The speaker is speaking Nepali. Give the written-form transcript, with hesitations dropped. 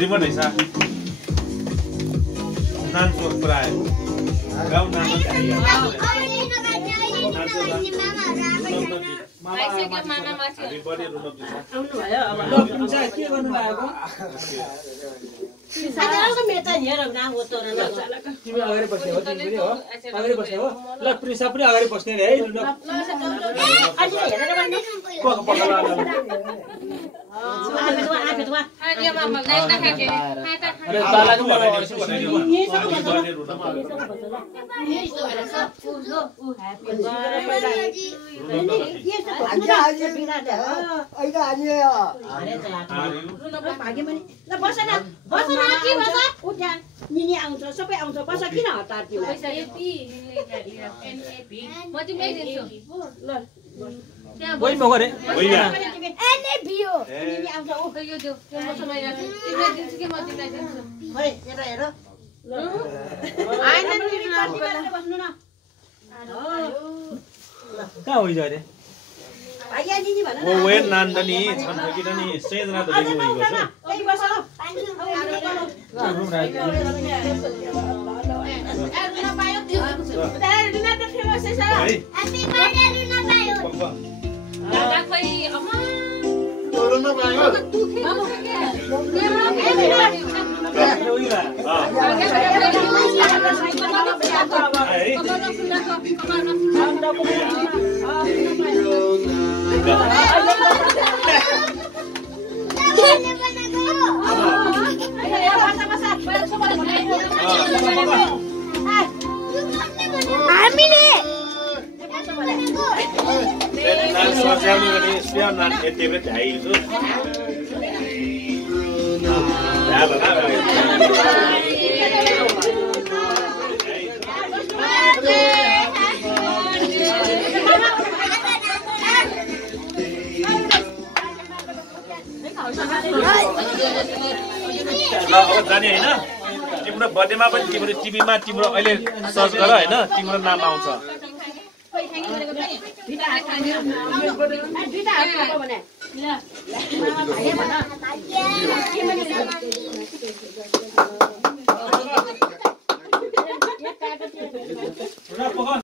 रिमोट है सा नान्सो प्राय गाउँ नान्सो तिमी अगाडि बस्ने हो तिमी पनि हो अगाडि बस्ने हो ल प्रिसा पनि अगाडि बस्ने रे है निनी आउँछ सबै आउँछ बस किन हतार तिमी पैसा यति म तिमीलाई दिन्छु ल त्यहाँ वही म गरे एनएबी हो निनी आउँछ ओ यो देऊ त्यो मसँग राख्छु तिमीलाई दिन्छु कि म तिमीलाई दिन्छु खै हेर हेर ल आइन नि बस्नु न कहाँ हो इजो रे आइया निनी भन ओ वेन नान्दनी छन कि नि सेजना त देखि भइगयो छ त्यही बस ल रुम राख रुना पायो त्यो रुना त फेमस छ हैप्पी बर्थडे रुना पायो दादा खोइ अम्मा रुना पायो दुखे छ अब जाने हैन तिम्रो बर्थडेमा पनि तिम्रो टिभीमा तिम्रो अहिले सर्च गर हैन तिम्रो नाम आउँछ